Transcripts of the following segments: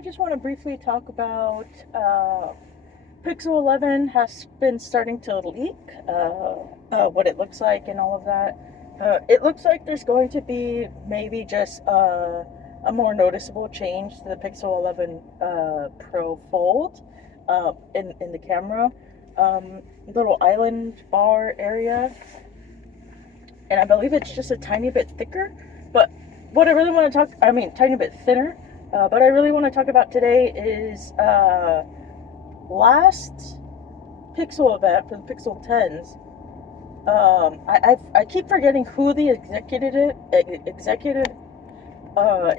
I just want to briefly talk about Pixel 11 has been starting to leak, what it looks like and all of that. It looks like there's going to be maybe just a more noticeable change to the Pixel 11 Pro Fold in the camera. Little island bar area, and I believe it's just a tiny bit thicker. But what I really want to tiny bit thinner. But I really want to talk about today is last Pixel event for the Pixel 10s. I keep forgetting who the executive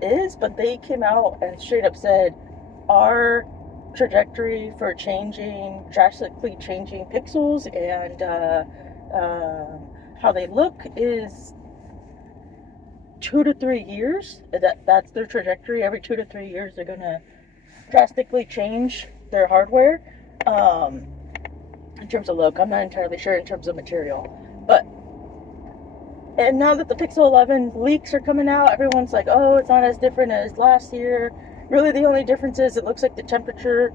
is, but they came out and straight up said our trajectory for drastically changing pixels and how they look is 2 to 3 years. That's their trajectory. Every 2 to 3 years, they're gonna drastically change their hardware. In terms of look, I'm not entirely sure in terms of material, but and now that the Pixel 11 leaks are coming out, everyone's like, "Oh, it's not as different as last year." Really, the only difference is it looks like the temperature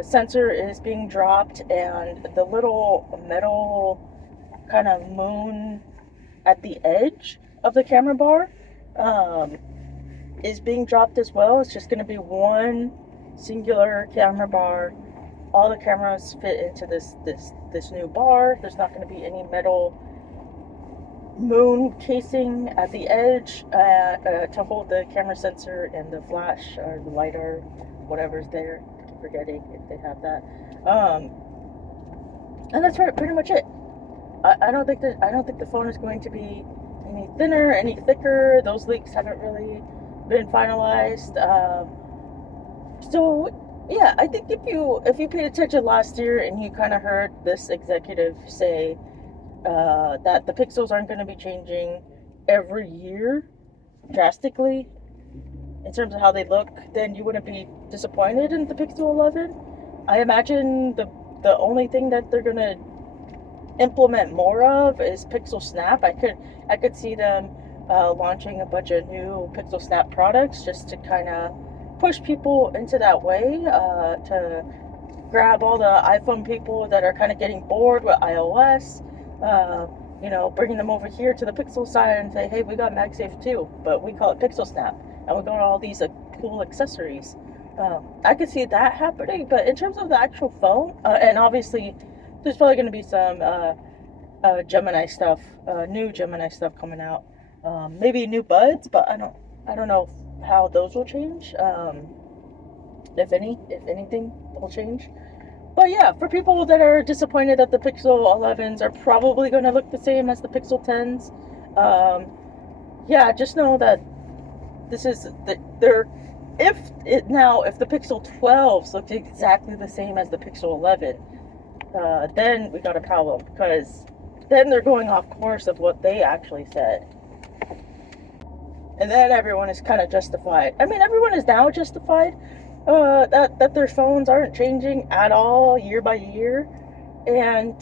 sensor is being dropped, and the little metal kind of moon at the edge of the camera bar is being dropped as well. It's just going to be one singular camera bar. All the cameras fit into this new bar. There's not going to be any metal moon casing at the edge to hold the camera sensor and the flash or the lidar, whatever's there. I keep forgetting if they have that. And that's pretty much it. I don't think the phone is going to be any thinner, any thicker. Those leaks haven't really been finalized. So yeah, I think if you paid attention last year and you kind of heard this executive say that the pixels aren't going to be changing every year drastically in terms of how they look, then you wouldn't be disappointed in the Pixel 11. I imagine the only thing that they're going to implement more of is Pixel Snap. I could see them launching a bunch of new Pixel Snap products just to kind of push people into that way, to grab all the iPhone people that are kind of getting bored with iOS, bringing them over here to the Pixel side and say, hey, we got MagSafe too, but we call it Pixel Snap, and we got all these cool accessories. I could see that happening, but in terms of the actual phone, and obviously there's probably going to be some Gemini stuff, new Gemini stuff coming out. Maybe new buds, but I don't know how those will change. If anything will change. But yeah, for people that are disappointed that the Pixel 11s are probably going to look the same as the Pixel 10s, yeah, just know that this is if the Pixel 12s looked exactly the same as the Pixel 11, then we got a problem, because then they're going off course of what they actually said. And then everyone is kind of justified. I mean, everyone is now justified that their phones aren't changing at all year by year. And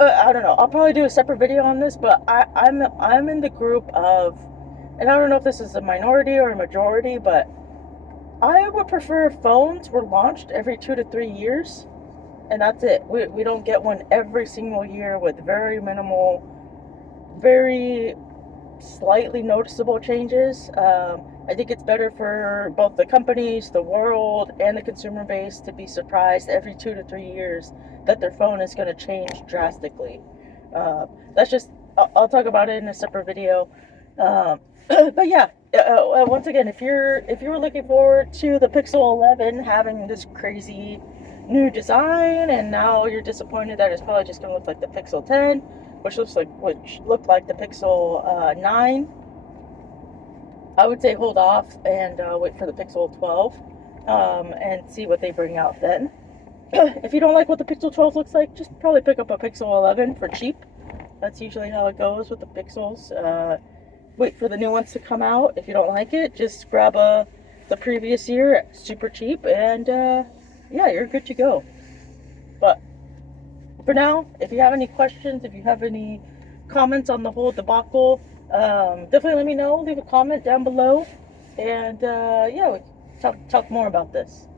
I don't know. I'll probably do a separate video on this, but I'm in the group of, and I don't know if this is a minority or a majority, but I would prefer phones were launched every 2 to 3 years, and that's it. We don't get one every single year with very minimal, very slightly noticeable changes. I think it's better for both the companies, the world, and the consumer base to be surprised every 2 to 3 years that their phone is going to change drastically. That's just, I'll talk about it in a separate video. But yeah, once again, if you're looking forward to the Pixel 11 having this crazy new design, and now you're disappointed that it's probably just going to look like the Pixel 10, which looked like the Pixel 9, I would say hold off and wait for the Pixel 12 and see what they bring out then. If you don't like what the Pixel 12 looks like, just probably pick up a Pixel 11 for cheap. That's usually how it goes with the Pixels. Wait for the new ones to come out. If you don't like it, just grab the previous year super cheap, and yeah, you're good to go. But for now, if you have any questions, if you have any comments on the whole debacle, definitely let me know. Leave a comment down below. and yeah, we can talk more about this.